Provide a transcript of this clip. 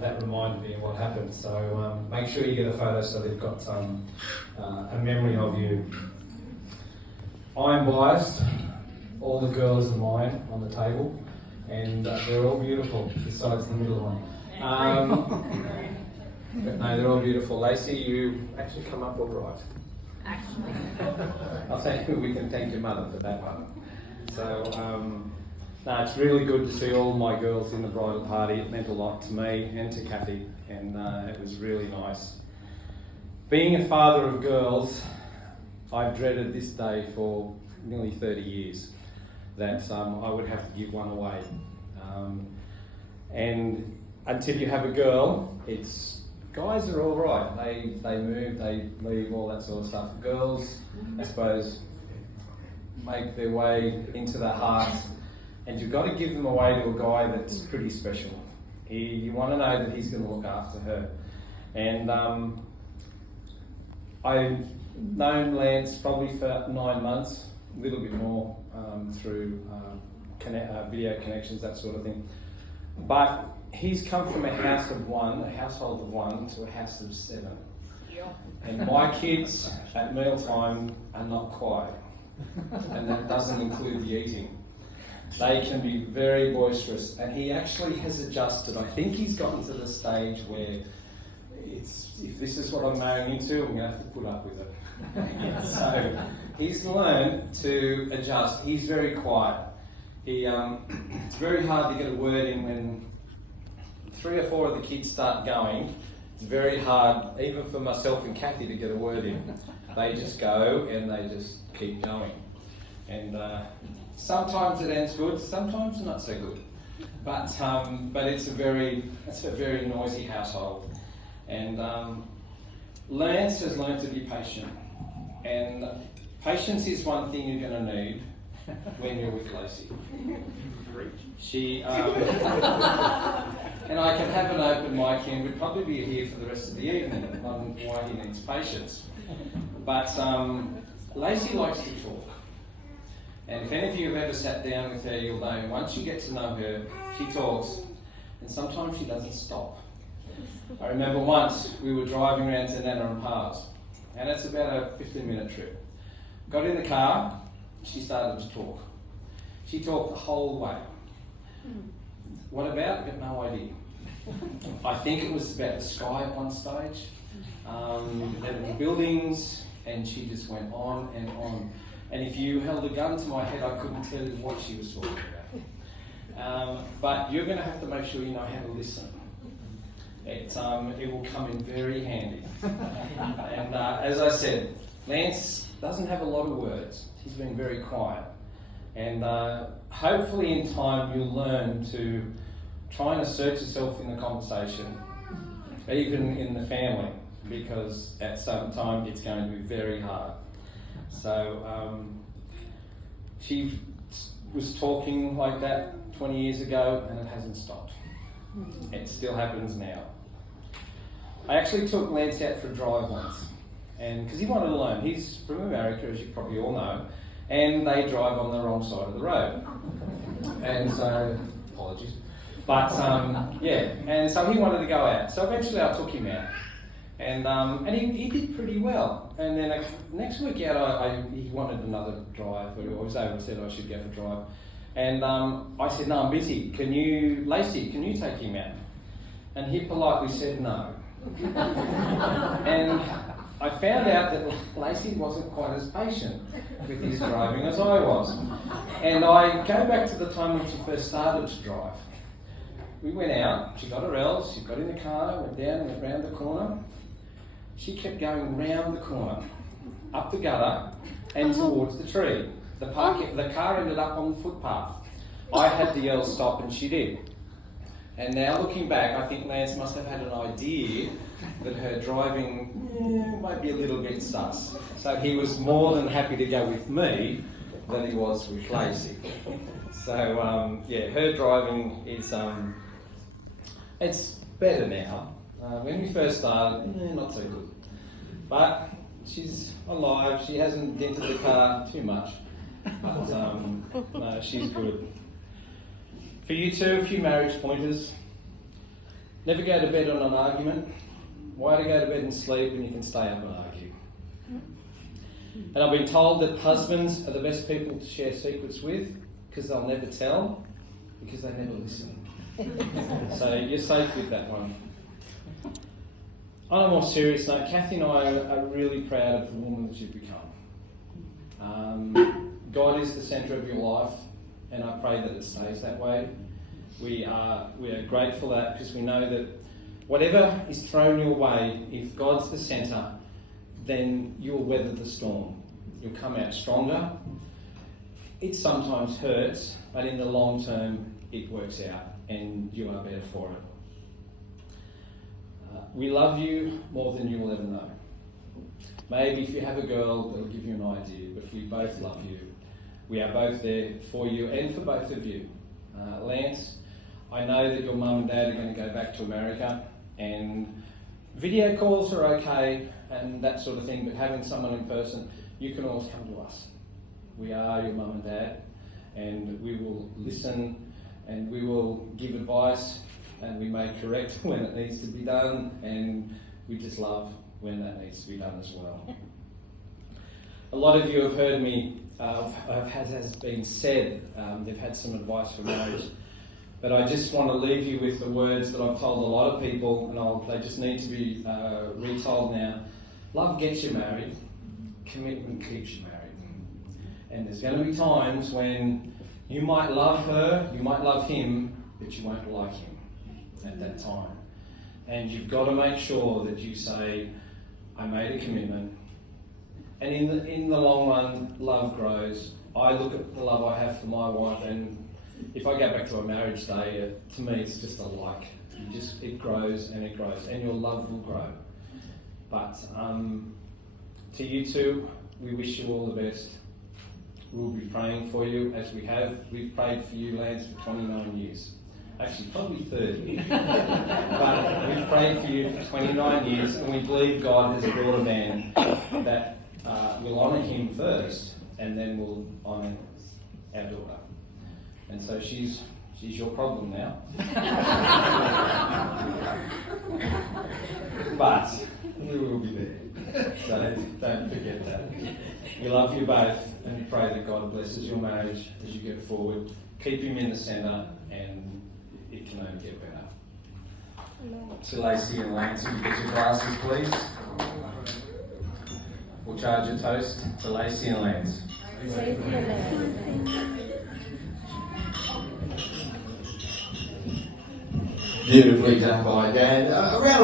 that reminded me of what happened. So make sure you get a photo so they've got a memory of you. I'm biased. All the girls are mine on the table, and they're all beautiful, besides the middle one. But no, they're all beautiful. Lacey, you actually come up all right. Actually. I think we can thank your mother for that one. So, no, it's really good to see all my girls in the bridal party. It meant a lot to me and to Kathy, and it was really nice. Being a father of girls, I've dreaded this day for nearly 30 years, that I would have to give one away. And until you have a girl, guys are all right. They move, they leave, all that sort of stuff. Girls, I suppose, make their way into the heart, and you've got to give them away to a guy that's pretty special. You want to know that he's going to look after her. And I've known Lance probably for 9 months, a little bit more through video connections, that sort of thing. But he's come from a household of one, to a house of 7. And my kids at mealtime are not quiet. And that doesn't include the eating. They can be very boisterous, and he actually has adjusted. I think he's gotten to the stage where if this is what I'm marrying into, I'm going to have to put up with it. So he's learned to adjust. He's very quiet. It's very hard to get a word in when 3 or 4 of the kids start going. It's very hard, even for myself and Kathy, to get a word in. They just go and they just keep going. And sometimes it ends good, sometimes not so good. But it's a very noisy household. And Lance has learned to be patient. And patience is one thing you're going to need when you're with Lacey. She and I can have an open mic and we'd probably be here for the rest of the evening on why he needs patience. But Lacey likes to talk. And if any of you have ever sat down with her, you'll know once you get to know her, she talks, and sometimes she doesn't stop. I remember once we were driving around to Nana and Pa's, and it's about a 15-minute trip. Got in the car, she started to talk. She talked the whole way. What about? I've got no idea. I think it was about the sky at one stage, the buildings, and she just went on and on. And if you held a gun to my head, I couldn't tell you what she was talking about. But you're going to have to make sure you know how to listen. It will come in very handy. And as I said, Lance doesn't have a lot of words. He's been very quiet. And hopefully in time you'll learn to try and assert yourself in the conversation, even in the family, because at some time it's going to be very hard. So she was talking like that 20 years ago and it hasn't stopped. It still happens now. I actually took Lance out for a drive once, and because he wanted to learn. He's from America, as you probably all know, and they drive on the wrong side of the road. And so, apologies. But and so he wanted to go out. So eventually I took him out. And he did pretty well. And then next week out, he wanted another drive. I was over and said I should go for a drive. And I said, no, I'm busy. Lacey, can you take him out? And he politely said no. And I found out that Lacey wasn't quite as patient with his driving as I was. And I go back to the time when she first started to drive. We went out, she got her L's, she got in the car, went down, went round the corner. She kept going round the corner, up the gutter, and towards the tree. The car ended up on the footpath. I had to yell stop, and she did. And now looking back, I think Lance must have had an idea that her driving might be a little bit sus. So he was more than happy to go with me than he was with Lacey. So her driving is it's better now. When we first started, not so good. But she's alive. She hasn't dented the car too much. But no, she's good. For you two, a few marriage pointers. Never go to bed on an argument. Why to go to bed and sleep when you can stay up and argue? And I've been told that husbands are the best people to share secrets with because they'll never tell, because they never listen. So you're safe with that one. On a more serious note, Kathy and I are really proud of the woman that you've become. God is the centre of your life, and I pray that it stays that way. We are grateful for that because we know that whatever is thrown your way, if God's the centre, then you'll weather the storm. You'll come out stronger. It sometimes hurts, but in the long term, it works out and you are better for it. We love you more than you will ever know. Maybe if you have a girl, that'll give you an idea, but we both love you. We are both there for you and for both of you. Lance, I know that your mum and dad are going to go back to America, and video calls are okay and that sort of thing, but having someone in person, you can always come to us. We are your mum and dad, and we will listen and we will give advice and we may correct when it needs to be done, and we just love when that needs to be done as well. A lot of you have heard me, has been said, they've had some advice for marriage, but I just want to leave you with the words that I've told a lot of people, and they just need to be retold now. Love gets you married, commitment keeps you married. And there's going to be times when you might love her, you might love him, but you won't like him at that time. And you've got to make sure that you say, I made a commitment. And in the long run, love grows. I look at the love I have for my wife, and if I go back to a marriage day, to me it's just a like. It grows and it grows, and your love will grow. But to you two, we wish you all the best. We'll be praying for you as we have. We've prayed for you, Lance, for 29 years. Actually, probably 30. But we've prayed for you for 29 years, and we believe God has brought a man that will honour him first, and then we'll honour our daughter. And so she's your problem now. But we will be there. So don't forget that. We love you both, and we pray that God blesses your marriage as you get forward. Keep him in the centre, and it can only get better. To Lacey and Lance, will you get your glasses, please? We'll charge a toast to Lacey and Lance. Beautifully done by Dan. Around